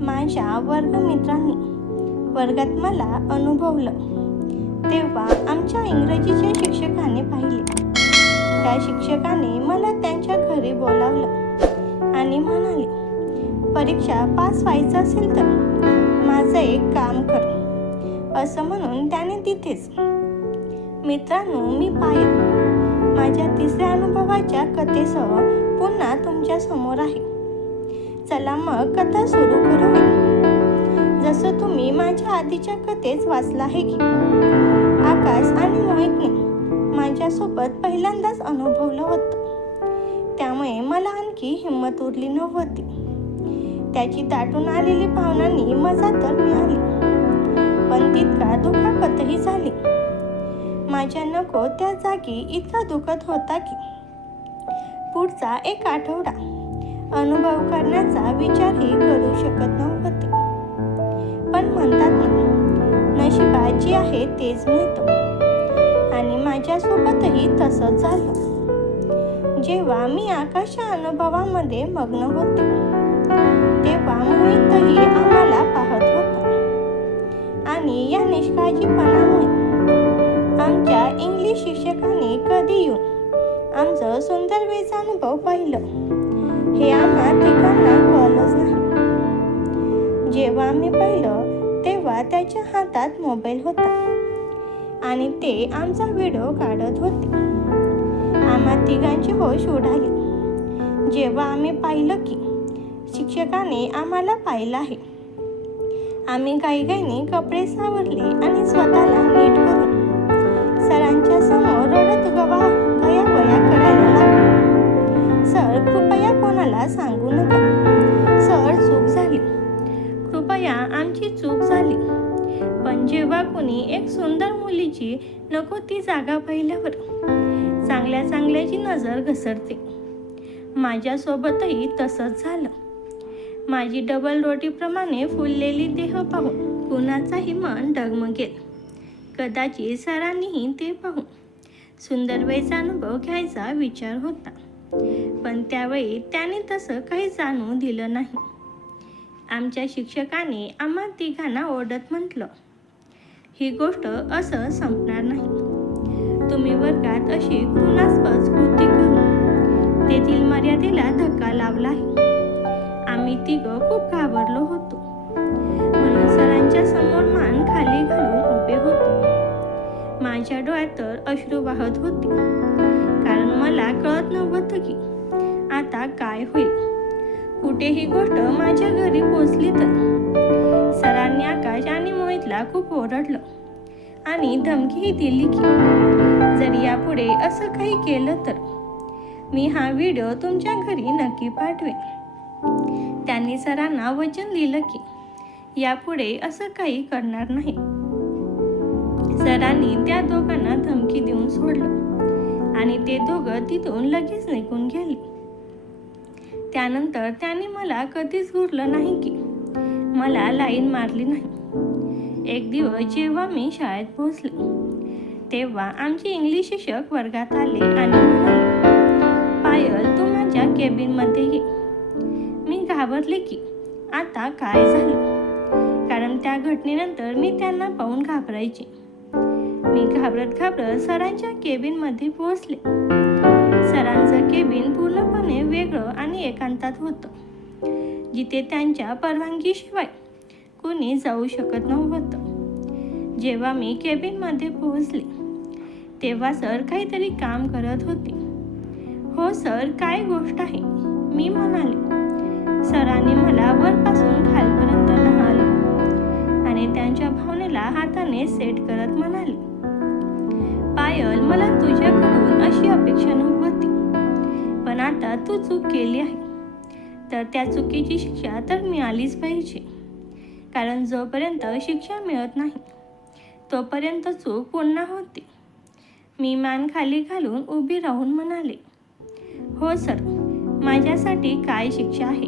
माझ्या वर्गमित्रांनी वर्गात मला अनुभवलं तेव्हा आमच्या इंग्रजीच्या शिक्षकाने पाहिले. त्या शिक्षकाने मला त्यांच्या घरी बोलावलं आणि म्हणाले, परीक्षा पास व्हायचं असेल तर माझं एक काम कर. असं म्हणून त्याने तिथेच. मित्रांनो, मी पायल माझ्या तिसऱ्या अनुभवाच्या कथेसह पुन्हा तुमच्या समोर आहे. चला मग कथा सुरू करूया. जसं तुम्ही माझ्या आधीच्या कथेत वाचलं आहे की आकाश आणि मोहितने माझ्यासोबत पहिल्यांदाच अनुभवलं होतं. त्यामुळे मला आणखी हिंमत उरली नव्हती. त्याची दाटून आलेली भावनांनी मजा तर मिळाली, पण तितका दुखापतही झाली. माझ्या नको त्या जागी इतका दुखत होता की पुढचा एक आठवडा अनुभव करण्याचा विचारही करू शकत नव्हते. पण म्हणतात ना, नशिबात जे आहे तेच मिळतं, आणि माझ्यासोबतही तसंच झालं. जेव्हा मी आकाशच्या अनुभवामध्ये मग्न होते तेव्हा मोहितही आम्हाला पाहत होता, आणि या निष्काळजीपणामुळे आमच्या इंग्लिश शिक्षकाने कधी येऊन आमचं सुंदर वेळचा अनुभव पाहिलं हे आम्हा तिघांना कळलंच नाही. जेव्हा आम्ही पाहिलं तेव्हा त्याच्या हातात मोबाईल होता आणि ते आमचा व्हिडिओ काढत होते. आम्हा तिघांची होश उडाली जेव्हा आम्ही पाहिलं की शिक्षकाने आम्हाला पाहिलं आहे. आम्ही घाईघाईने कपडे सावरले आणि स्वतःला नीट करून सरांच्या समोर रडत गयावया करायला लागलो. सर, कृपया कोणाला सांगू नका. सर, चूक झाली. कृपया आमची चूक झाली. पण जेव्हा कोणी एक सुंदर मुलीची नको ती जागा पाहिल्यावर चांगल्या चांगल्याची नजर घसरते. माझ्यासोबतही तसंच झालं. माझी डबल रोटीप्रमाणे फुललेली देह पाहून कुणाचाही मन डगमगेल. कदाचित सरांनीही ते पाहून सुंदर वेळचा अनुभव घ्यायचा विचार होता, पण त्यावेळी त्याने तसं काही जाणवू दिलं नाही. आमच्या शिक्षकाने आम्हा तिघांना ओरडत म्हटलं, ही गोष्ट असं संपणार नाही. तुम्ही वर्गात अशी घृणास्पद कृती करून तेथील मर्यादेला धक्का लावला आहे. आम्ही तिघं खूप घाबरलो होतो, म्हणून सरांच्या समोर मान खाली घालून उभे होतो. माझ्या डोळ्यात तर अश्रू वाहत होते, कारण मला कळत नव्हतं की आता काय होईल. कुठेही गोष्ट माझ्या घरी पोचली तर सरांनी आकाश आणि मोहितला खूप ओरडलं आणि धमकीही दिली की जर यापुढे असं काही केलं तर मी हा व्हिडिओ तुमच्या घरी नक्की पाठवेन. त्यांनी सरांना वचन दिलं की यापुढे असं काही करणार नाही. सरांनी त्या दोघांना धमकी देऊन सोडलं आणि ते दोघं तिथून लगेच निघून गेले. त्यानंतर त्याने मला कधीच घुरलं नाही की मला लाईन मारली नाही. एक दिवस जेव्हा मी शाळेत पोहोचले तेव्हा आमचे इंग्लिश शिक्षक वर्गात आले आणि म्हणाले, पायल, तू माझ्या केबिनमध्ये ये. मी घाबरले की आता काय झालं, कारण त्या घटनेनंतर मी त्यांना पाहून घाबरायचे. मी घाबरत सरांच्या केबिनमध्ये पोहोचले. सरांचं केबिन पूर्णपणे वेगळं आणि एकांतात होतं, जिथे त्यांच्या परवानगीशिवाय कोणी जाऊ शकत नव्हतं. जेव्हा मी केबिनमध्ये पोहोचले तेव्हा सर काहीतरी काम करत होते. हो सर, काय गोष्ट आहे, मी म्हणाले. सरांनी मला वरपासून खालपर्यंत न्याहाळलं आणि त्यांच्या भावनेला हाताने सेट करत म्हणाले, पायल, मला तुझ्याकडून अशी अपेक्षा नव्हती, पण आता तू चूक केली आहे तर त्या चुकीची शिक्षा तर मिळालीच पाहिजे. कारण जोपर्यंत शिक्षा मिळत नाही तोपर्यंत चूक पुन्हा होते. मी मान खाली घालून उभी राहून म्हणाले, हो सर, माझ्यासाठी काय शिक्षा आहे,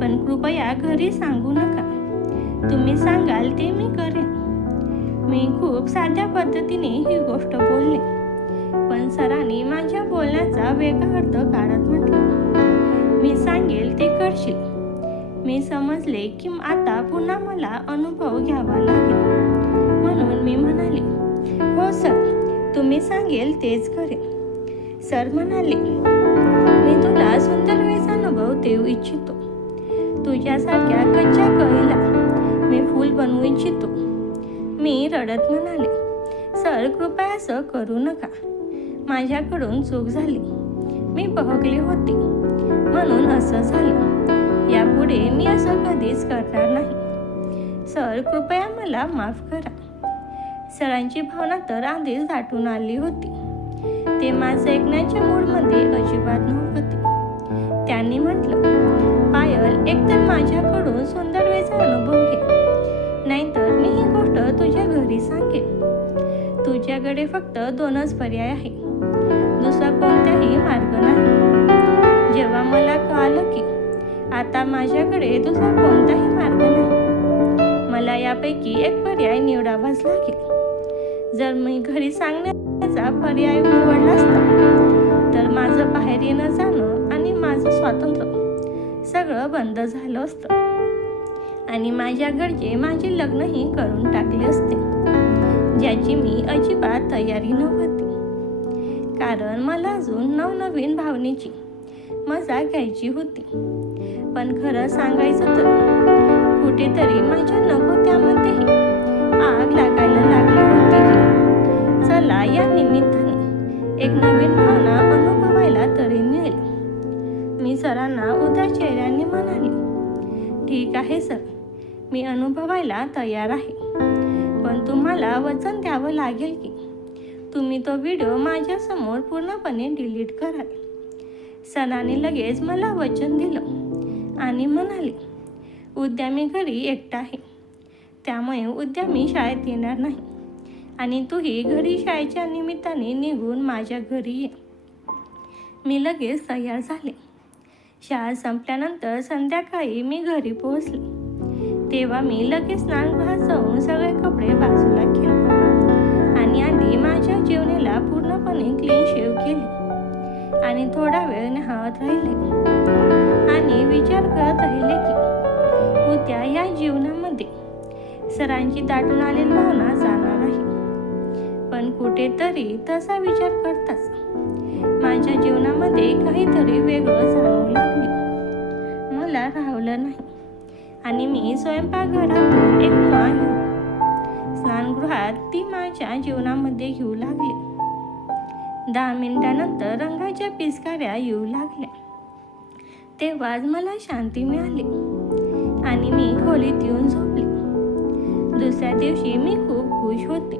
पण कृपया घरी सांगू नका. तुम्ही सांगाल ते मी करेन. मी खूप साध्या पद्धतीने ही गोष्ट बोलले, पण सरांनी माझ्या बोलण्याचा वेगळा अर्थ काढत म्हटलं, मी सांगेल ते करशील. मी समजले की आता पुन्हा मला अनुभव घ्यावा लागेल. म्हणून मी म्हणाले, हो सर, तुम्ही सांगेल तेच करेन. सर म्हणाले, मी तुला सुंदर वेळचा अनुभव देऊ इच्छितो. तुझ्यासारख्या कच्च्या कळीला मी फूल बनवू इच्छितो. मी रडत म्हणाले, सर कृपया असं करू नका. माझ्याकडून चूक झाली. मी बहकले होते म्हणून असं झालं. यापुढे मी असं कधीच करणार नाही. सर कृपया मला माफ करा. सरांची भावना तर आधीच दाटून आली होती. ते माझं ऐकण्याच्या मूडमध्ये अजिबात नव्हते. त्यांनी म्हटलं, पायल, एकतर माझ्याकडून सुंदर वेळचा अनुभव घे, नाहीतर मी ही गोष्ट तुझ्या घरी सांगेन. तुझ्याकडे फक्त 2च पर्याय आहे. दुसरा कोणताही मार्ग नाही. जेव्हा मला कळालं की आता माझ्याकडे दुसरा कोणताही मार्ग नाही, मला यापैकी एक पर्याय निवडावाच लागेल. जर मी घरी सांगण्याचा पर्याय निवडला असता तर माझं बाहेर येणं जाणं आणि माझं स्वातंत्र्य सगळं बंद झालं असतं आणि माझ्या घरचे माझे लग्नही करून टाकले असते, ज्याची मी अजिबात तयारी नव्हती. कारण मला अजून नवनवीन भावनेची मजा घ्यायची होती. पण खरं सांगायचं तर कुठेतरी माझ्या नको त्यामध्येही आग लागायला लागली होती की चला या निमित्ताने एक नवीन भावना अनुभवायला तरी मिळेल. मी सरांना उदास चेहऱ्याने म्हणाले, ठीक आहे सर, मी अनुभवायला तयार आहे. पण तुम्हाला वचन द्यावं लागेल की तुम्ही तो व्हिडिओ माझ्यासमोर पूर्णपणे डिलीट कराल. सरांनी लगेच मला वचन दिलं आणि म्हणाले, उद्या मी घरी एकटा आहे, त्यामुळे उद्या मी शाळेत येणार नाही आणि तूही घरी शाळेच्या निमित्ताने निघून माझ्या घरी ये. मी लगेच तयार झाले. शाळा संपल्यानंतर संध्याकाळी मी घरी पोहोचले. तेव्हा मी लगेच स्नानगृहात जाऊन सगळे कपडे बाजूला केले आणि आधी माझ्या जेवणाला पूर्णपणे क्लीन शेव केले आणि थोडा वेळ न्हावत राहिले आणि विचार करत राहिले की उद्या या जीवनामध्ये सरांची दाटून आलेली भावना जाणार आहे. पण कुठेतरी तसा विचार करताच माझ्या जीवनामध्ये काहीतरी वेगळं जाणवू लागले. मला राहवलं नाही आणि मी स्वयंपाकघरातून एक मुळा घेऊन स्नानगृहात ती माझ्या जीवनामध्ये घेऊ लागले. 10 मिनिटानंतर रंगाच्या पिचकाऱ्या येऊ लागल्या. तेव्हाच मला शांती मिळाली आणि मी खोलीत येऊन झोपले. दुसऱ्या दिवशी मी खूप खुश होते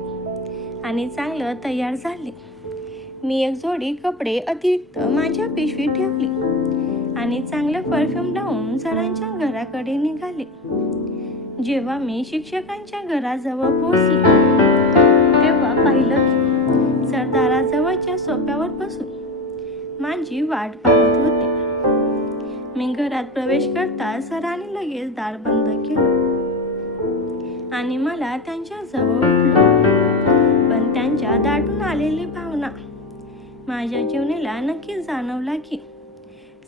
आणि चांगलं तयार झाले. मी एक जोडी कपडे अतिरिक्त माझ्या पिशवीत ठेवली आणि चांगलं परफ्यूम लावून सरांच्या घराकडे निघाले. जेव्हा मी शिक्षकांच्या घराजवळ पोहोचले तेव्हा पाहिलं की सर दाराजवळच्या सोफ्यावर बसून माझी वाट पाहत होते. मी घरात प्रवेश करता सरांनी लगेच दार बंद केलं आणि मला त्यांच्या जवळ उठलो. पण त्यांच्या दाटून आलेली भावना माझ्या जीवनाला नक्कीच जाणवला की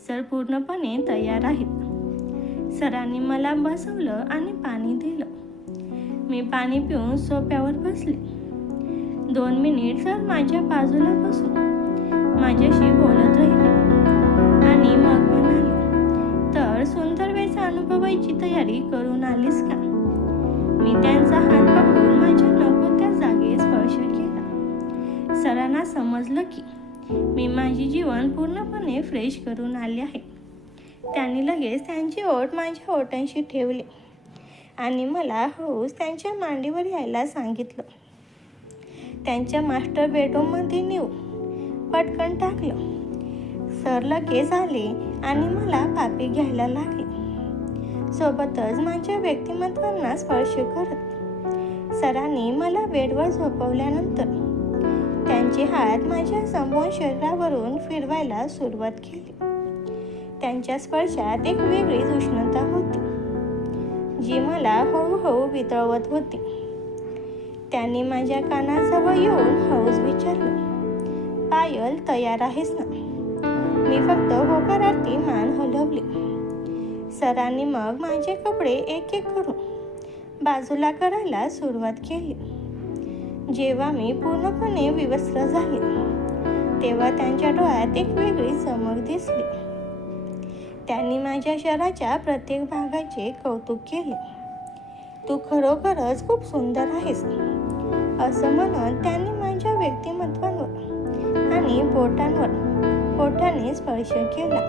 सर पूर्णपणे तयार आहेत. सरांनी मला बसवलं आणि पाणी दिलं. मी पाणी पिऊन सोफ्यावर बसले. 2 मिनिट सर माझ्या बाजूला बसून माझ्याशी बोलत राहिले आणि मग म्हणाले, तर सुंदर वेळचा अनुभवायची तयारी करून आलीस का? मी त्यांचा हात पकडून माझ्या नको त्या जागेत स्पर्श केला. सरांना समजलं की मी माझी जीवन पूर्णपणे फ्रेश करून आले आहे. त्यांनी लगेच त्यांची ओठ माझ्या ओठांशी ठेवली आणि मला हळूच त्यांच्या मांडीवर यायला सांगितलं. त्यांच्या मास्टर बेडरूममध्ये नेऊन पटकन टाकलं. सर लगेच आले आणि मला पापी घ्यायला लागले. सोबतच माझ्या व्यक्तिमत्वांना स्पर्श करत सरांनी मला बेडवर झोपवल्यानंतर त्यांचे हात माझ्या संपूर्ण शरीरावरून फिरवायला सुरुवात केली. त्यांच्या स्पर्शात एक वेगळीच उष्णता होती जी मला हळूहळू वितळवत होती. त्यांनी माझ्या कानाजवळ येऊन हळूच विचारलं, पायल, तयार आहेस ना? मी फक्त होकारार्थी मान हलवली. सरांनी मग माझे कपडे एक एक करून बाजूला करायला सुरुवात केली. जेव्हा मी पूर्णपणे विवस्त्र झाले तेव्हा त्यांच्या डोळ्यात एक वेगळी चमक दिसली. त्यांनी माझ्या शरीराच्या प्रत्येक भागाचे कौतुक केले. तू खरोखरच खूप सुंदर आहेस असं म्हणत त्यांनी माझ्या व्यक्तिमत्वावर आणि बोटाने स्पर्श केला.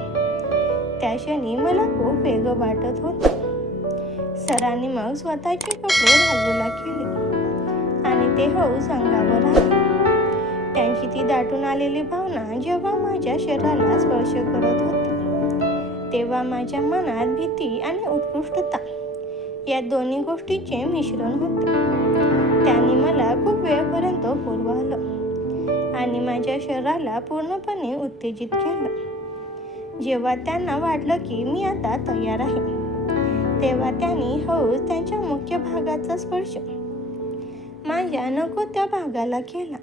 त्या क्षणी मला खूप वेगळं वाटत होतं. सरांनी मग स्वतःचे कपडे बाजूला केले आणि ते हळूच अंगावर आले. त्यांची ती दाटून आलेली भावना जेव्हा माझ्या शरीराला स्पर्श करत होती तेव्हा माझ्या मनात भीती आणि उत्कृष्टता या दोन्ही गोष्टींचे मिश्रण होते. त्यांनी मला खूप वेळपर्यंत पुरवलं आणि माझ्या शरीराला पूर्णपणे उत्तेजित केलं. जेव्हा त्यांना वाटलं की मी आता तयार आहे तेव्हा त्यांनी हळूच त्यांच्या मुख्य भागाचा स्पर्श माझ्या नको त्या भागाला केला.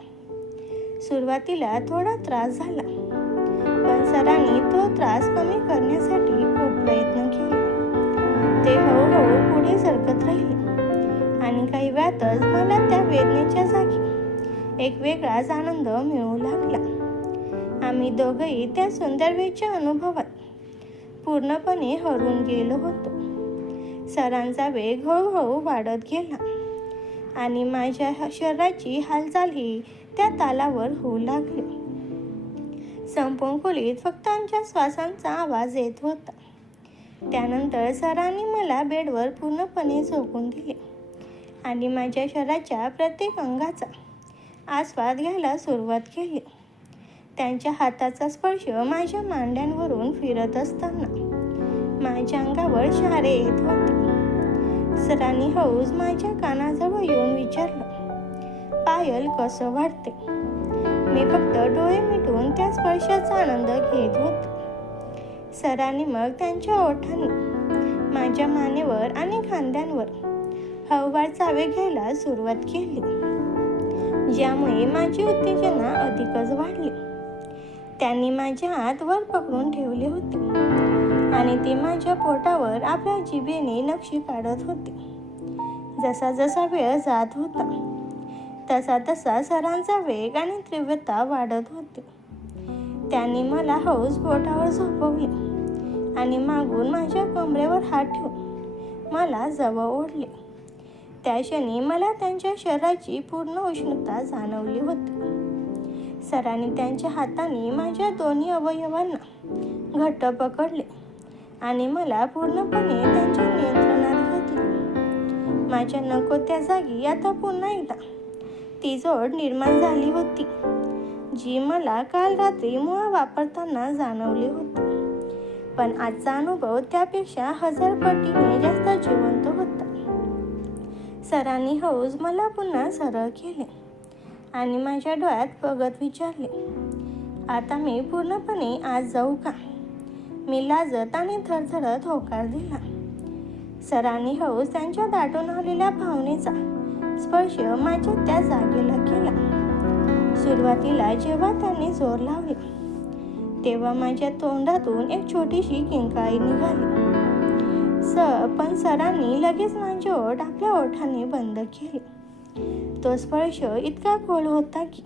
सुरुवातीला थोडा त्रास झाला, पण सरांनी तो त्रास कमी करण्यासाठी खूप प्रयत्न केले. ते हळूहळू पुढे सरकत राहिले आणि काही वेळातच मला त्या वेदनेच्या जागी एक वेगळाच आनंद मिळू लागला. आम्ही दोघंही त्या सुंदर वेळच्या अनुभवात पूर्णपणे हरवून गेलो होतो. सरांचा वेग हळूहळू वाढत गेला आणि माझ्या शरीराची हालचालही त्या तालावर होऊ लागली. संपूर्ण खोलीत फक्त आमच्या श्वासांचा आवाज येत होता. त्यानंतर सरांनी मला बेडवर पूर्णपणे झोकून दिले आणि माझ्या शरीराच्या प्रत्येक अंगाचा आस्वाद घ्यायला सुरुवात केली. त्यांच्या हाताचा स्पर्श माझ्या मांड्यांवरून फिरत असताना माझ्या अंगावर शहारे येत होते. सरांनी हळूच माझ्या कानाजवळ येऊन विचारलं, पायल कसं वाटते? मी फक्त डोळे मिटून त्या स्पर्शाचा आनंद घेत होते. सरांनी मग त्यांच्या ओठांनी माझ्या मानेवर आणि खांद्यांवर हळूवार चावे घ्यायला सुरुवात केली, ज्यामुळे माझी उत्तेजना अधिकच वाढली. त्यांनी माझे हात वर पकडून ठेवले होते आणि ते माझ्या पोटावर आपल्या जिभेने नक्षी काढत होते. जसा जसा वेळ जात होता तसा तसा सरांचा वेग आणि तीव्रता वाढत होती. त्यांनी मला हळूच बोटावर झोपवले आणि मागून माझ्या कमरेवर हात ठेवून मला जवळ ओढले. त्या क्षणी मला त्यांच्या शरीराची पूर्ण उष्णता जाणवली होती. सरांनी त्यांच्या हाताने माझ्या दोन्ही अवयवांना घट्ट पकडले आणि मला पूर्णपणे त्यांच्या नियंत्रणात घेतले. माझ्या नको त्या जागी आता पुन्हा एकदा ती जोड निर्माण झाली होती, जी मला काल रात्री मुळा वापरताना जाणवली होती. पण आजचा अनुभव त्यापेक्षा 1000 पटीने जास्त जिवंत होता. सरांनी हळूच मला पुन्हा सरळ केले आणि माझ्या डोळ्यात बघत विचारले, आता मी पूर्णपणे आत जाऊ का? मी लाजत आणि थरथरत होकार दिला. सरांनी हळूच त्यांच्या दाटून आलेल्या भावनेचा स्पर्श माझ्या त्या जागेला केला. सुरुवातीला जेव्हा त्यांनी जोर लावले तेव्हा माझ्या तोंडातून एक छोटीशी किंकाळी निघाली. पण सरांनी लगेच माझे ओठ आपल्या ओठाने बंद केले. तो स्पर्श इतका खोल होता की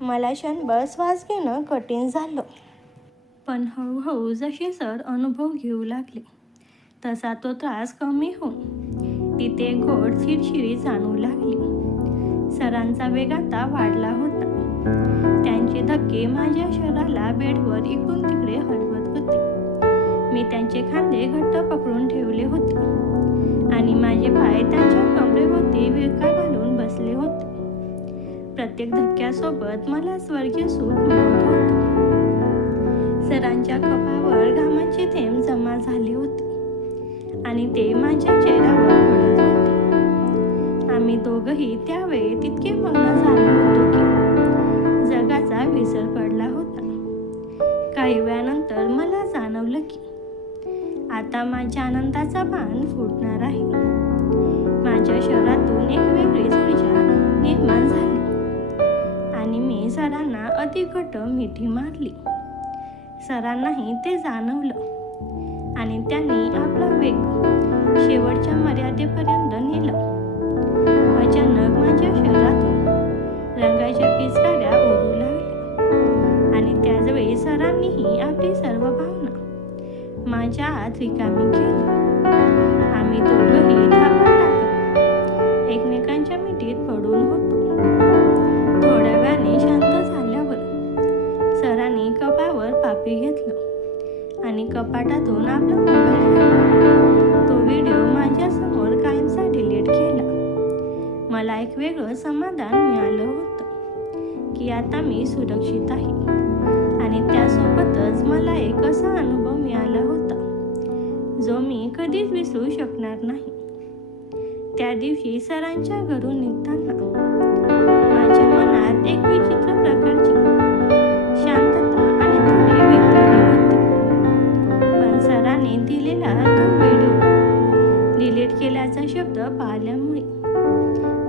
मला क्षणभर श्वास घेणं कठीण झालं. पण हळूहळू जसे सर अनुभव घेऊ लागले तसा तो त्रास कमी होऊन तिथे एक गोड शिरशिरी जाणवू लागली. सरांचा वेग आता वाढला होता. त्यांचे धक्के माझ्या शरीराला बेडवर इकडून तिकडे हलवत होते. मी त्यांचे खांदे घट्ट पकडून ठेवले होते आणि माझे पाय त्यांच्या कमरेभोवती विळखा घालून बसले होते. प्रत्येक धक्क्यासोबत मला स्वर्गीय सुख मिळत होते. सरांच्या कपाळावर घामाचे थेंब जमा झाले होते आणि ते माझ्या चेहऱ्यावर पडत होते. आम्ही दोघंही त्यावेळी तितके मग्न झालो होतो की जगाचा विसर पडला होता. काही वेळानंतर मला जाणवलं की आता माझ्या आनंदाचा बाण फुटणार आहे. माझ्या शरीरातून एक वेगळीच ऊर्जा निर्माण झाली आणि मी सरांना अधिक घट्ट मिठी मारली. सरांनाही ते जाणवलं आणि त्यांनी आपला वेग शेवटच्या मर्यादेपर्यंत नेलं. अचानक माझ्या शरीरातून रंगाच्या पिचकाऱ्या उडू लागल्या आणि त्याचवेळी सरांनीही आपली सर्व भावना माझ्या आत रिकामी केली. आम्ही दोघंही धापा टाकत एकमेकांच्या मिठीत पडून होतो. थोड्या वेळाने शांत झाल्यावर सरांनी कपावर पापी घेतलं आणि कपाटातून आपला मोबाईल काढला. तो व्हिडिओ माझ्यासमोर कायमचा डिलीट केला. मला एक वेगळं समाधान मिळालं होतं की आता मी सुरक्षित आहे आणि त्यासोबतच मला एक असा अनुभव मिळाला होता जो मी कधीच विसरू शकणार नाही. त्या दिवशी सरांच्या घरून निघताना माझ्या मनात एक विचित्र प्रकारची शांतता आणि थोडी भीती होती. पण सरांनी दिलेला तो व्हिडिओ डिलीट केल्याचा शब्द पाहिल्यामुळे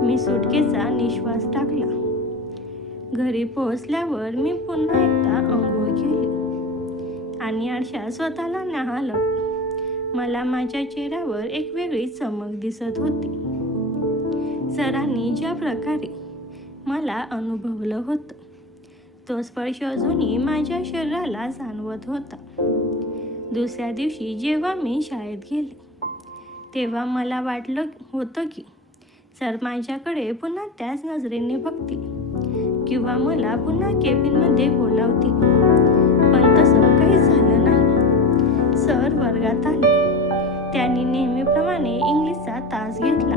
मी सुटकेचा निश्वास टाकला. घरी पोहोचल्यावर मी पुन्हा एकदा अंघोळ केली आणि आरशात स्वतःला न्याहाळलं. मला माझ्या चेहऱ्यावर एक वेगळी चमक दिसत होती. सरांनी ज्या प्रकारे मला अनुभवलं होतं तो स्पर्श अजूनही माझ्या शरीराला जाणवत होता. दुसऱ्या दिवशी जेव्हा मी शाळेत गेले तेव्हा मला वाटलं होतं की सर माझ्याकडे पुन्हा त्याच नजरेने बघतील किंवा मला पुन्हा केबिनमध्ये बोलावतील. पण तसं काही झालं नाही. सर वर्गात आले. त्यांनी नेहमीप्रमाणे इंग्लिशचा तास घेतला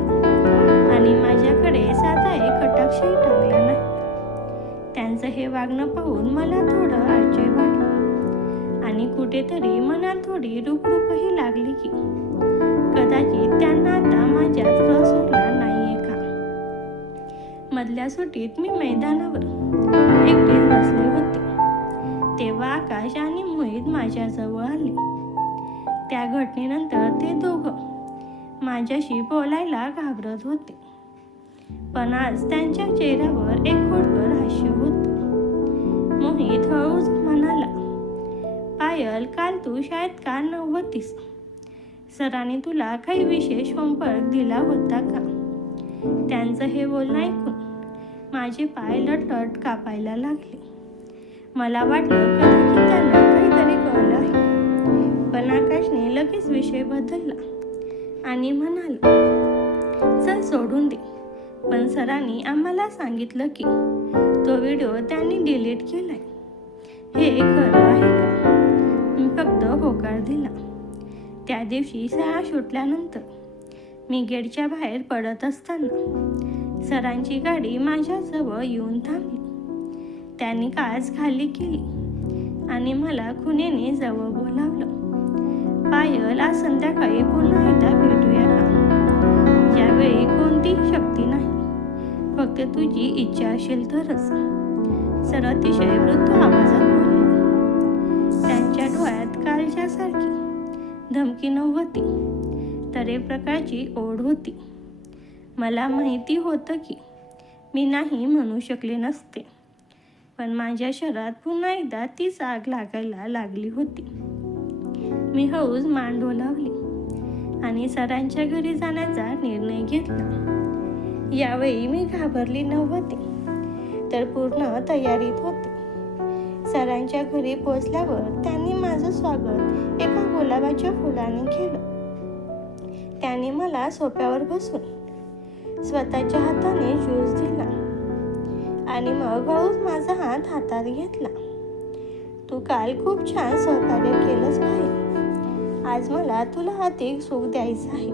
आणि माझ्याकडे साधा एक कटाक्षही टाकला नाही. त्यांचं हे वागणं पाहून मला थोडं आश्चर्य वाटलं आणि कुठेतरी मनात थोडी रुकरुकही लागली की कदाचित त्यांना आता माझ्यात रस उरला नाहीये का. मधल्या सुट्टीत मी मैदानावर एकटीच बसले होते तेव्हा आकाश आणि मोहित माझ्याजवळ आले. त्या घटनेनंतर ते दोघं माझ्याशी बोलायला घाबरत होते, पण आज त्यांच्या चेहऱ्यावर एक खोडकर हास्य होतं. मोहित हळूच म्हणाला, पायल, काल तू शाळेत का नव्हतीस? सरांनी तुला काही विशेष होमवर्क दिला होता का? त्यांचं हे बोलणं ऐकून माझे पाय लटलट कापायला लागले. मला वाटलं कदाचित त्यांना काहीतरी कळलं आहे, पण आकाशने लगेच विषय बदलला आणि म्हणाला, चल सोडून दे. पण सरांनी आम्हाला सांगितलं की तो व्हिडिओ त्यांनी डिलीट केलाय. हे खरं आहे का? मी फक्त होकार दिला. त्या दिवशी शाळा सुटल्यानंतर मी गेटच्या बाहेर पडत असताना सरांची गाडी माझ्याजवळ येऊन थांबली. त्यांनी काच खाली केली आणि मला खुणेने जवळ बोलावलं. पायल, आज संध्याकाळी पुन्हा एकदा भेटूया का? यावेळी कोणतीही शक्ती नाही, फक्त तुझी इच्छा असेल तरच. सर अतिशय मृदू आवाजात बोलले. त्यांच्या डोळ्यात कालच्यासारखी धमकी नव्हती, तर एक प्रकारची ओढ होती. मला माहिती होतं की मी नाही म्हणू शकले नसते, पण माझ्या शरीरात पुन्हा एकदा तीच आग लागायला लागली होती. मी हळूच मान डोलावली आणि सरांच्या घरी जाण्याचा निर्णय घेतला. यावेळी मी घाबरली नव्हते, तर पूर्ण तयारीत होते. सरांच्या घरी पोहोचल्यावर त्यांनी माझं स्वागत एका गुलाबाच्या फुलाने केलं. त्यांनी मला सोफ्यावर बसून स्वतःच्या हाताने ज्यूस दिला आणि मग हळूच माझा हात हातात घेतला. तू काल खूप छान सहकार्य केलंस भाई. आज मला तुला अधिक सुख द्यायचं आहे,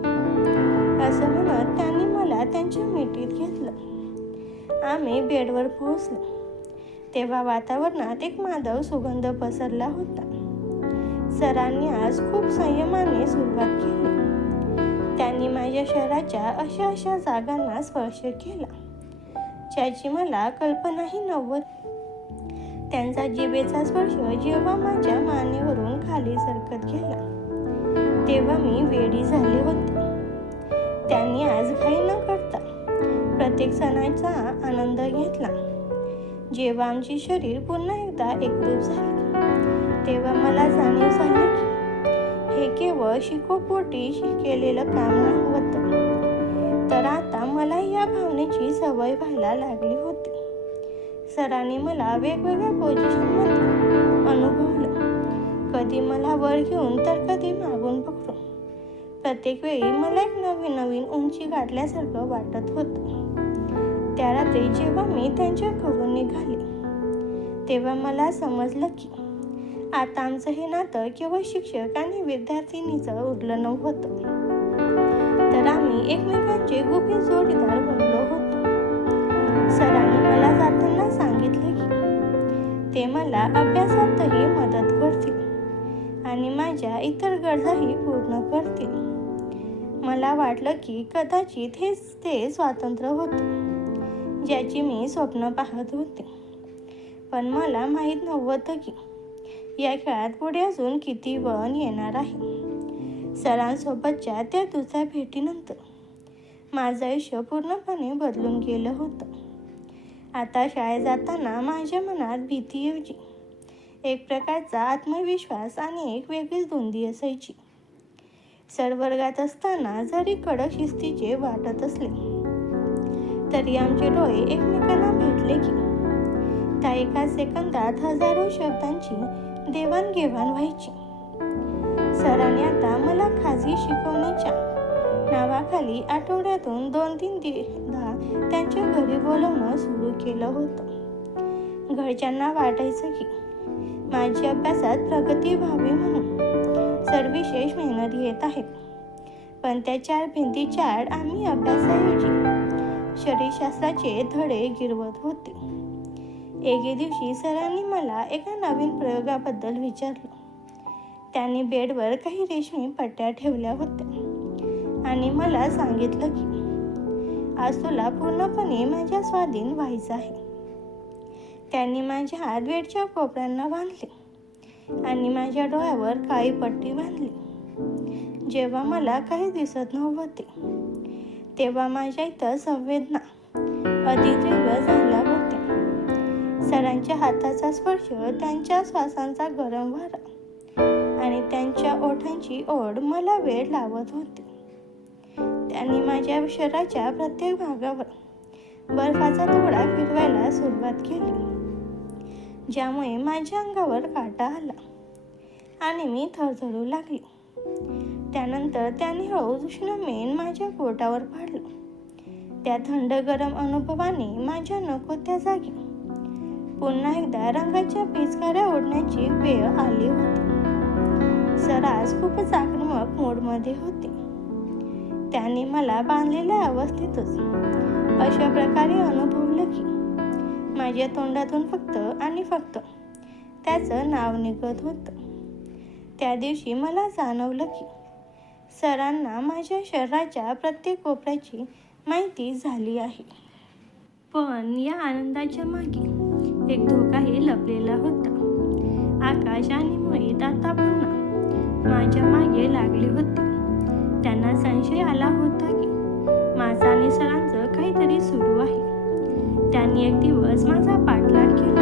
असं म्हणत त्यांनी मला त्यांच्या मिठीत घेतलं. आम्ही बेडवर पोहोचलो तेव्हा वातावरणात एक मादक सुगंध पसरला होता. सरांनी आज खूप संयमाने सुरुवात केली. त्यांनी माझ्या शरीराच्या अशा जागांना स्पर्श केला ज्याची मला कल्पनाही नव्हती. त्यांचा जिभेचा स्पर्श जेव्हा माझ्या मानेवरून खाली सरकत गेला तेव्हा मी वेडी झाले होते. त्यांनी आज घाई न करता प्रत्येक सणाचा आनंद घेतला. जेव्हा आमचे शरीर पुन्हा एकदा एकरूप झाले तेव्हा मला जाणीव झाली की हे केवळ शिकोपोटी केलेलं काम नव्हतं, तर आता मला या भावनेची सवय व्हायला लागली होती. सरांनी मला वेगवेगळ्या पोझिशनमध्ये अनुभवलं, कधी मला वर घेऊन तर कधी मागून पकडून. प्रत्येक वेळी मला एक नवीन उंची गाठल्यासारखं वाटत होतं. त्या रात्री जेव्हा मी त्यांच्या घरून निघाले, तेव्हा मला समजलं की आता आमचं हे नातं केवळ शिक्षक आणि विद्यार्थिनीचं उरलं नव्हतं, तर आम्ही एकमेकांचे गुपित जोडीदार बनलो होतो. सरांनी मला जाताना सांगितलं की ते मला अभ्यासातही मदत करतील आणि माझ्या इतर गरजाही पूर्ण करतील. मला वाटलं की कदाचित हेच ते स्वातंत्र्य होतं ज्याची मी स्वप्न पाहत होते. पण मला माहीत नव्हतं की या खेळात पुढे अजून किती वळण येणार आहे. सरांसोबतच्या त्या दुसऱ्या भेटीनंतर माझं आयुष्य पूर्णपणे बदलून गेलं होतं. आता शाळेत जाताना माझ्या मनात भीतीऐवजी एक प्रकारचा आत्मविश्वास आणि एक वेगळीच धुंदी असायची. सर वर्गात असताना जरी कडक शिस्तीचे वाटत असले, तरी आमचे डोळे एकमेकांना भेटले की त्या एका सेकंदात हजारो शब्दांची देवाणघेवाण व्हायची. सरांनी आता मला खाजगी शिकवणीच्या नावाखाली आठवड्यातून 2-3दा त्यांच्या घरी बोलवणं सुरू केलं होतं. घरच्यांना वाटायचं की माझी अभ्यासात प्रगती व्हावी म्हणून सर विशेष मेहनत घेत आहेत. पण त्या 4 भिंतीच्या आड आम्ही अभ्यासाऐवजी शरीरशास्त्राचे धडे गिरवत होते. एके दिवशी सरांनी मला एका नवीन प्रयोगाबद्दल विचारलं. त्यांनी बेडवर काही रेशमी पट्ट्या ठेवल्या होत्या आणि मला सांगितलं की आज तुला पूर्णपणे माझ्या स्वाधीन व्हायचं आहे. त्यांनी माझ्या हात बेडच्या कोपऱ्यांना बांधले आणि माझ्या डोळ्यावर काळी पट्टी बांधली. जेव्हा मला काही दिसत नव्हते, तेव्हा माझ्या इतर संवेदना अधिक तीव्र झाल्या होत्या. सरांच्या हाताचा स्पर्श, त्यांच्या श्वासांचा गरम वारा आणि त्यांच्या ओठांची ओढ मला वेड लावत होती. त्यांनी माझ्या शरीराच्या प्रत्येक भागावर बर्फाचा तुकडा फिरवायला सुरुवात केली, ज्यामुळे माझ्या अंगावर काटा आला आणि मी थरथरू लागली. त्यानंतर त्यांनी हळूच उष्णमेन माझ्या पोटावर पाडलं. त्या थंड गरम अनुभवाने माझ्या नको त्या जागी पुन्हा एकदा रंगाच्या पिचकाऱ्या ओढण्याची वेळ आली होती. सर आज खूपच आक्रमक मूडमध्ये होते. त्यांनी मला बांधलेल्या अवस्थेतच अशा प्रकारे अनुभवलं की माझ्या तोंडातून फक्त आणि फक्त त्याचं नाव निघत होतं. त्या दिवशी मला जाणवलं की सरांना माझ्या शरीराच्या प्रत्येक कोपऱ्याची माहिती झाली आहे. पण या आनंदाच्या मागे एक धोकाही लपलेला होता. आकाश आणि मोहित आता पुन्हा माझ्या मागे लागले होते. त्यांना संशय आला होता की माझा आणि सरांचं काहीतरी सुरू आहे. त्यांनी एक दिवस माझा पाठलाग केला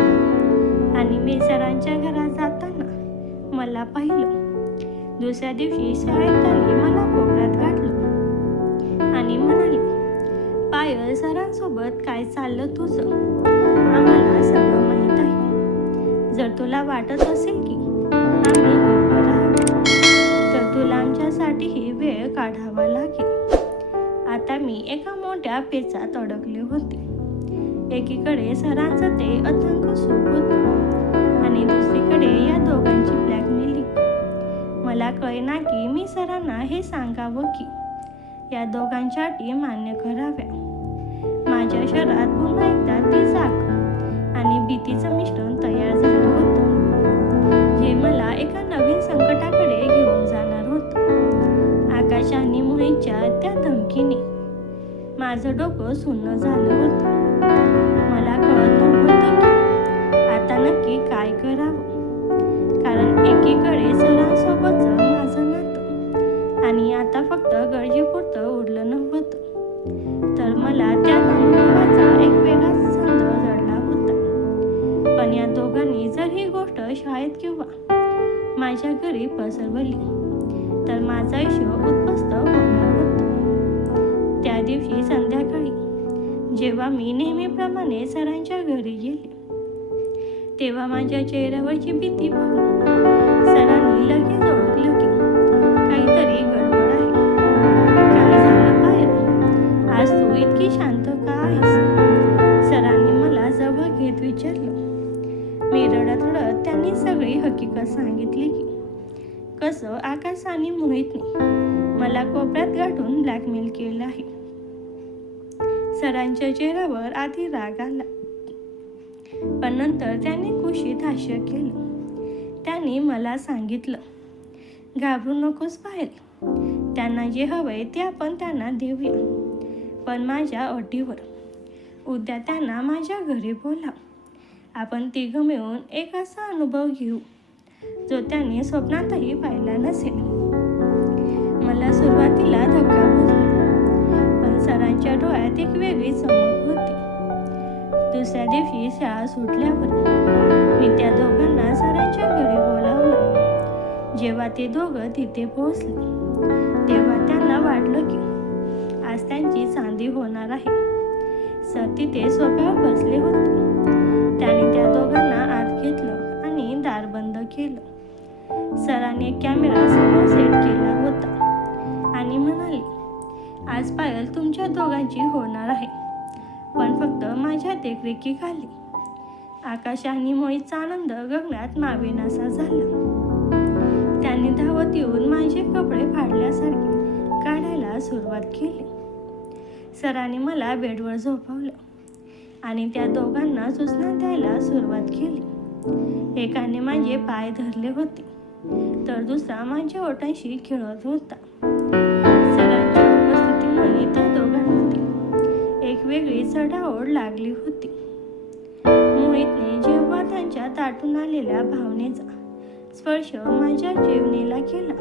आणि मी सरांच्या घरात जाताना मला पाहिलं. दुसऱ्या दिवशी शाळेत त्यांनी मला कोपऱ्यात गाठलं आणि म्हणाले, पायल, सरांसोबत काय चाललं तुझं? आम्हाला सगळं माहीत आहे. जर तुला वाटत असेल की आम्ही गप्प राहावं, तर तुला आमच्यासाठीही वेळ काढावा लागेल. आता मी एका मोठ्या पेचात अडकले होते. एकीकडे सरांचं ते अथंग सुख होतं आणि दुसरीकडे या दोघांची ब्लॅकमेलिंग. मला कळेना की मी सरांना हे सांगावं की या दोघांच्या अटी मान्य कराव्या. माझ्या शरीरात पुन्हा एकदा ती जाग आणि भीतीचं मिश्रण तयार झालं होतं, जे मला एका नवीन संकटाकडे घेऊन जाणार होतं. आकाश आणि मोहितच्या त्या धमकीने माझं डोकं सुन्न झालं होतं. मला कळत नव्हतं की आता नक्की काय करावं, कारण एकीकडे सरांसोबतचं माझं नातं आणि आता फक्त गरजेपुरतं उरलं नव्हतं, तर मला त्या अनुभवाचा एक वेगळाच छंद जडला होता. पण या दोघांनी जर ही गोष्ट शाळेत किंवा माझ्या घरी पसरवली, तेव्हा मी नेहमीप्रमाणे सरांच्या घरी गेले. तेव्हा माझ्या चेहऱ्यावरची भीती पाहून सरांनी लगेच ओळखलं की काहीतरी गडबड आहे. काय झालं पायल? आज तू इतकी शांत का आहेस? सरांनी मला जवळ घेत विचारलं. मी रडत रडत त्यांनी सगळी हकीकत सांगितली की कसं आकाश आणि मोहितने मला कोपऱ्यात गाठून ब्लॅकमेल केलं आहे. सरांच्या चेहऱ्यावर आधी राग आला, पण नंतर त्यांनी खुशीत हास्य केलं. त्यांनी मला सांगितलं, घाबरू नकोस पायल, त्यांना जे हवंय ते आपण त्यांना देऊया, पण माझ्या अटीवर. उद्या त्यांना माझ्या घरी बोला. आपण तिघं मिळून एक असा अनुभव घेऊ जो त्यांनी स्वप्नातही पाहिला नसेल. मला सुरुवातीला धक्का बसला, पण सरांच्या डोळ्यात एक वेगळी चमक होती. दुसऱ्या दिवशी शाळा सुटल्यावर मी त्या दोघांना सरांच्या घरी बोलावलं. जेव्हा ते दोघं तिथे पोहोचले तेव्हा त्यांना वाटलं की आज त्यांची चांदी होणार आहे. सर तिथे सोफ्यावर बसले होते. त्याने त्या दोघांना आत घेतलं आणि दार बंद केलं. सरांनी कॅमेरा समोर सेट केला होता आणि म्हणाले, आज पायल तुमच्या दोघांची होणार आहे, पण फक्त माझ्या देखरेखीखाली. आकाश आणि मोहितचा आनंद गगनात मावेनासा झाला. त्यांनी धावत येऊन माझे कपडे फाडल्यासारखे काढायला सुरुवात केली. सरांनी मला बेडवर झोपवलं आणि त्या दोघांना सूचना द्यायला सुरुवात केली. एकाने माझे पाय धरले होते तर दुसरा माझ्या ओठांशी खेळत होता. सरांच्या उपस्थितीमुळे त्या दोघांमध्ये एक वेगळी चढाओढ लागली होती. मोहितने जेव्हा त्यांच्या ताटून आलेल्या भावनेचा स्पर्श माझ्या जीवनेला केला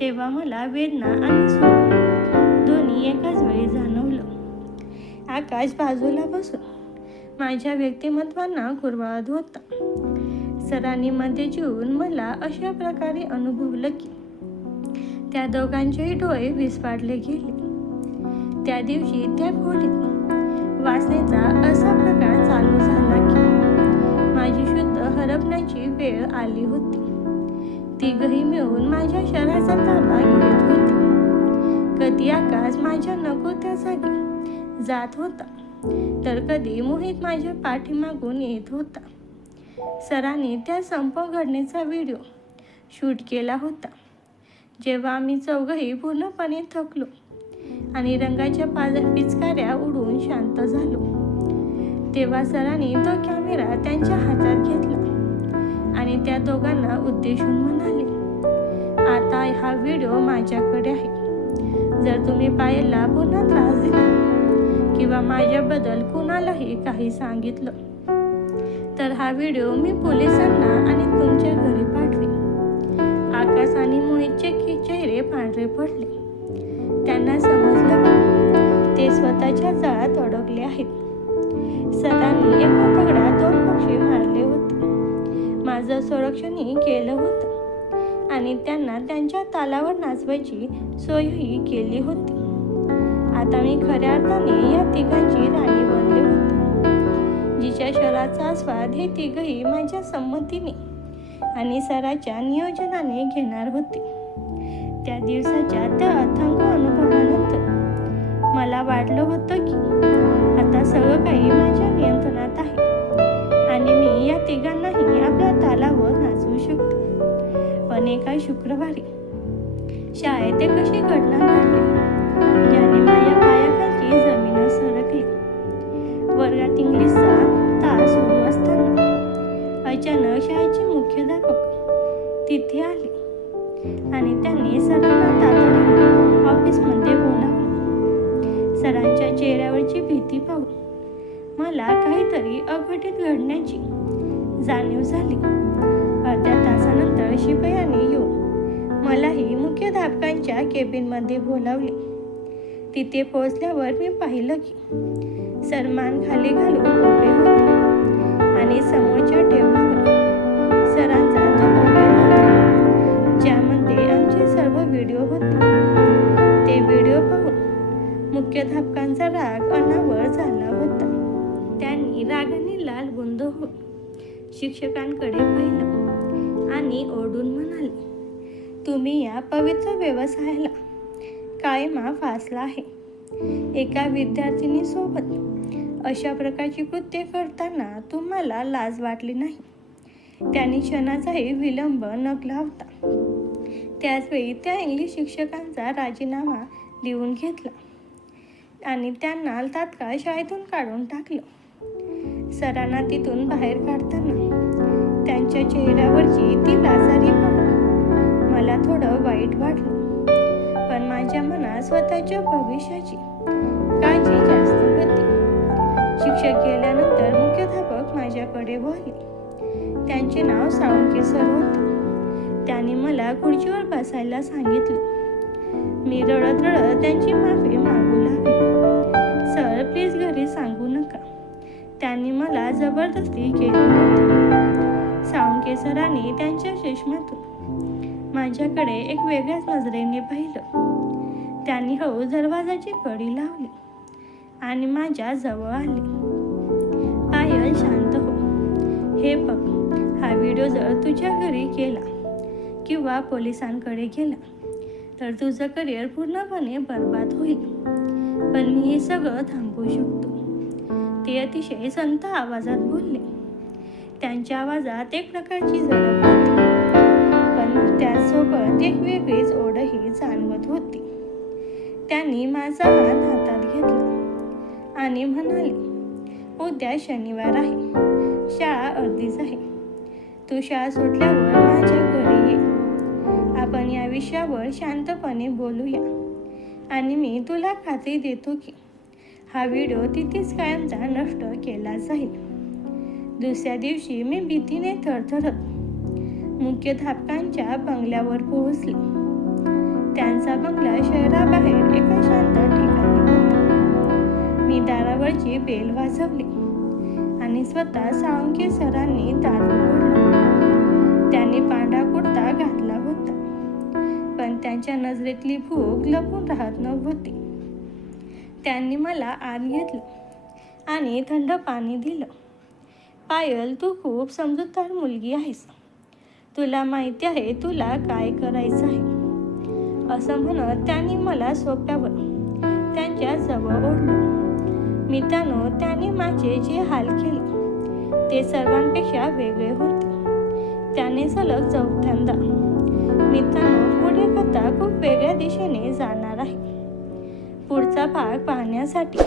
तेव्हा मला वेदना आणि सुख दोन्ही एकाच वेळी जाणवलं. आकाश बाजूला बसून माझ्या व्यक्तिमत्वांना कुरवाळत होता. सरांनी मध्ये जीवन मला अशा प्रकारे अनुभवलं की त्या दोघांचेही डोळे विस्फारले गेले. त्या दिवशी त्या खोलीत वाचण्याचा असा प्रकार चालू झाला की माझी शुद्ध हरपण्याची वेळ आली होती. तिघही मिळून माझ्या शरीराचा ताबा घेत होते. कधी आकाश माझ्या नको त्या जागी जात होता तर कधी मोहित माझ्या पाठीमागून येत होता. सरांनी त्या संपूर्ण घटनेचा व्हिडिओ शूट केला होता. जेव्हा आम्ही चौघही पूर्णपणे थकलो आणि रंगाच्या पिचकाऱ्या उडवून शांत झालो तेव्हा सरांनी तो कॅमेरा त्यांच्या हातात घेतला आणि त्या दोघांना उद्देशून म्हणाले, आता हा व्हिडिओ माझ्याकडे आहे. जर तुम्ही पायलला पुन्हा त्रास दिला किंवा माझ्याबद्दल कुणालाही काही सांगितलं तर हा व्हिडिओ मी पोलिसांना आणि तुमच्या घरी पाठवेन. आकाश आणि मोहितचे चेहरे पांढरे पडले. त्यांना समजलं की ते स्वतःच्या जाळ्यात अडकले आहेत. सरांनी एका दगडात 2 पक्षी मारले होते. माझं संरक्षणही केलं होतं आणि त्यांना त्यांच्या तालावर नाचवायची सोयही केली होती. आता मी खऱ्या अर्थाने या तिघांची राणी बनले होते, जिच्या शरीराचा आस्वाद हे तिघही माझ्या संमतीने आणि सराच्या नियोजनाने घेणार होते. त्या दिवसाच्या त्या अथांग अनुभवानंतर मला वाटलं होतं की आता सगळं काही माझ्या नियंत्रणात आहे आणि मी या तिघांनाही आपल्या तालावर नाचवू शकते. पण एका शुक्रवारी शाळेत एक अशी घटना घडली ज्याने माझ्या पायाखालची जमीन सरकली. वर्गात इंग्लिशचा तास सुरू असताना अचानक शाळेचे मुख्याध्यापक तिथे आले आणि त्यांनी सरांना तातडीने ऑफिसमध्ये बोलावलं. सरांच्या चेहऱ्यावरची भीती पाहून मला काहीतरी अघटित घडण्याची जाणीव झाली. अर्ध्या तासानंतर शिपायाने येऊन मलाही मुख्याध्यापकांच्या केबिनमध्ये बोलावले. तिथे पोहोचल्यावर मी पाहिलं की सन्मान खाली घालून उभे होते आणि समोरच्या टेबलावर सरांचा तो मोबाईल होता ज्यामध्ये आमचे सर्व व्हिडिओ होते. ते व्हिडिओ पाहून मुख्याध्यापकांचा राग अनावर झाला होता. त्यांनी रागाने लाल बुंद होऊन शिक्षकांकडे पाहिलं आणि ओरडून म्हणाले, तुम्ही या पवित्र व्यवसायाला कायमा फासला आहे. एका विद्यार्थिनीसोबत अशा प्रकारची कृत्ये करताना तुम्हाला लाज वाटली नाही. त्यांनी क्षणाचाही विलंब न लावता त्याचवेळी त्या इंग्लिश शिक्षकांचा राजीनामा लिहून घेतला आणि त्यांना तात्काळ शाळेतून काढून टाकलं. सरांना तिथून बाहेर काढताना त्यांच्या चेहऱ्यावरची ती लाजारी पाहून मला थोडं वाईट वाटलं. पण माझ्या मनात स्वतःच्या भविष्याची काळजी जास्त होती. शिक्षक गेल्यानंतर मुख्याध्यापक माझ्याकडे वळले. त्यांचे नाव साळुंखे सर होते. त्यांनी मला खुर्चीवर बसायला सांगितलं. मी रडत रडत त्यांची माफी मागू लागले. सर, प्लीज घरी सांगू नका. त्यांनी मला जबरदस्ती केली होती. साळुंखे सरांनी त्यांच्या चष्म्यातून माझ्याकडे एक वेगळ्याच नजरेने पाहिलं. त्यांनी हळू दरवाजाची कडी लावली आणि माझ्या जवळ आले. पायल, शांत हो. हे बघ, हा व्हिडिओ जर तुझ्या घरी गेला किंवा पोलिसांकडे गेला तर तुझं करिअर पूर्णपणे बर्बाद होईल. पण मी हे सगळं थांबवू शकतो. ते अतिशय संत आवाजात बोलले. त्यांच्या आवाजात एक प्रकारची झळक होती, पण त्याचसोबत एक वेगळीच ओढही जाणवत होती. त्यांनी माझा हात हातात घेतला आणि म्हणाले, उद्या शनिवार आहे. शाळा अर्धीच आहे. तू शाळा सुटल्यावर माझ्या घरी ये. आपण या विषयावर शांतपणे बोलूया आणि मी तुला खात्री देतो की हा व्हिडिओ तिथेच कायमचा नष्ट केला जाईल. दुसऱ्या दिवशी मी भीतीने थरथरत मुख्याध्यापकांच्या बंगल्यावर पोहोचले. त्यांचा बंगला शहराबाहेर एका शांत ठिकाणी होता. मी दारावरची बेल वाजवली आणि स्वतः साळुंखे सरांनी दार उघडलं. त्यांनी पांढरा कुर्ता घातला होता, पण त्यांच्या नजरेतली भूक लपून राहत नव्हती. त्यांनी मला आत घेतलं आणि थंड पाणी दिलं. पायल, तू खूप समजूतदार मुलगी आहेस. तुला माहिती आहे तुला काय करायचं आहे. असं म्हणत त्यांनी मला सोफ्यावर त्यांच्या जवळ ओढलं. मित्रांनो, त्यांनी माझे जे हाल केले ते सर्वांपेक्षा वेगळे होते. त्याने सलग चौथ्यांदा. मित्रांनो, पुढे कथा खूप वेगळ्या दिशेने जाणार आहे. पुढचा भाग पाहण्यासाठी